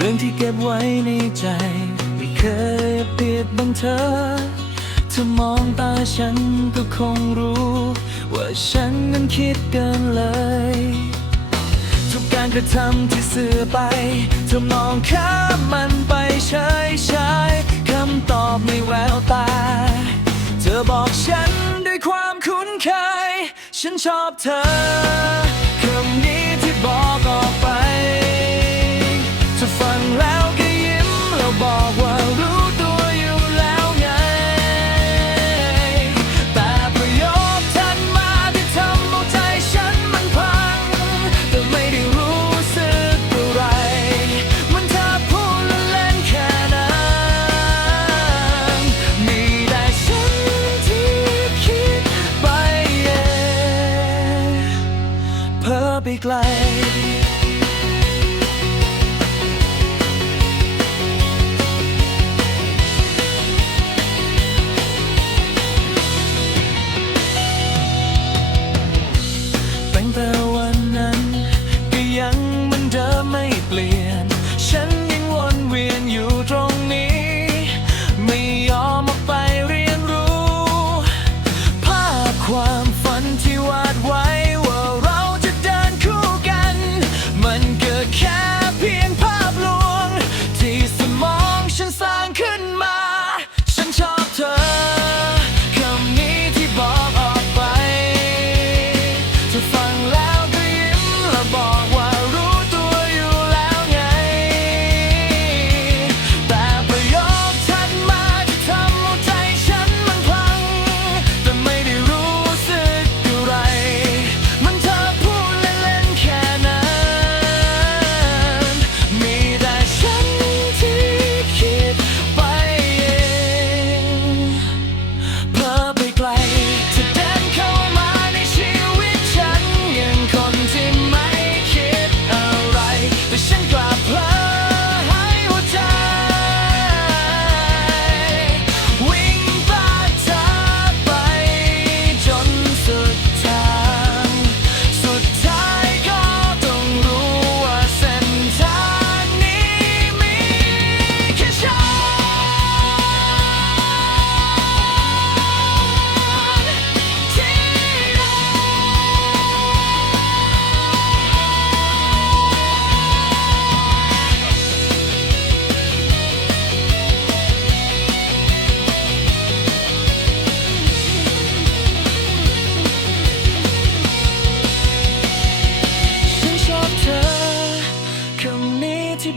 เรื่องที่เก็บไว้ในใจ ไม่เคยเปียดบังเธอเธอมองตาฉันก็คงรู้ ว่าฉันนั้นคิดเกินเลย ทุกการกระทำที่สื่อไปเธอมองข้ามมันไปเฉยชายคำตอบไม่แววตา เธอบอกฉันด้วยความคุ้นเคย ฉันชอบเธอ like the bar.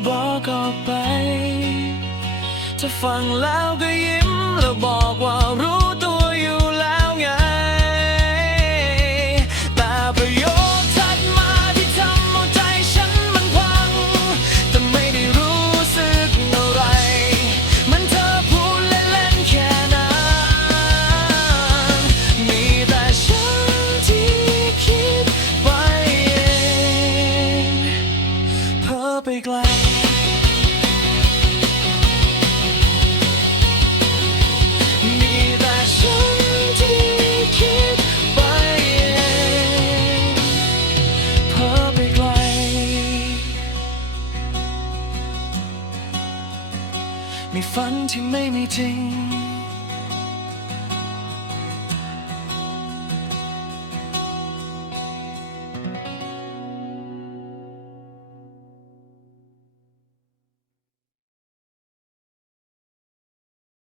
บอกออกไป จะฟังแล้วก็ยิ้มแล้วบอกว่า ฟั没秘境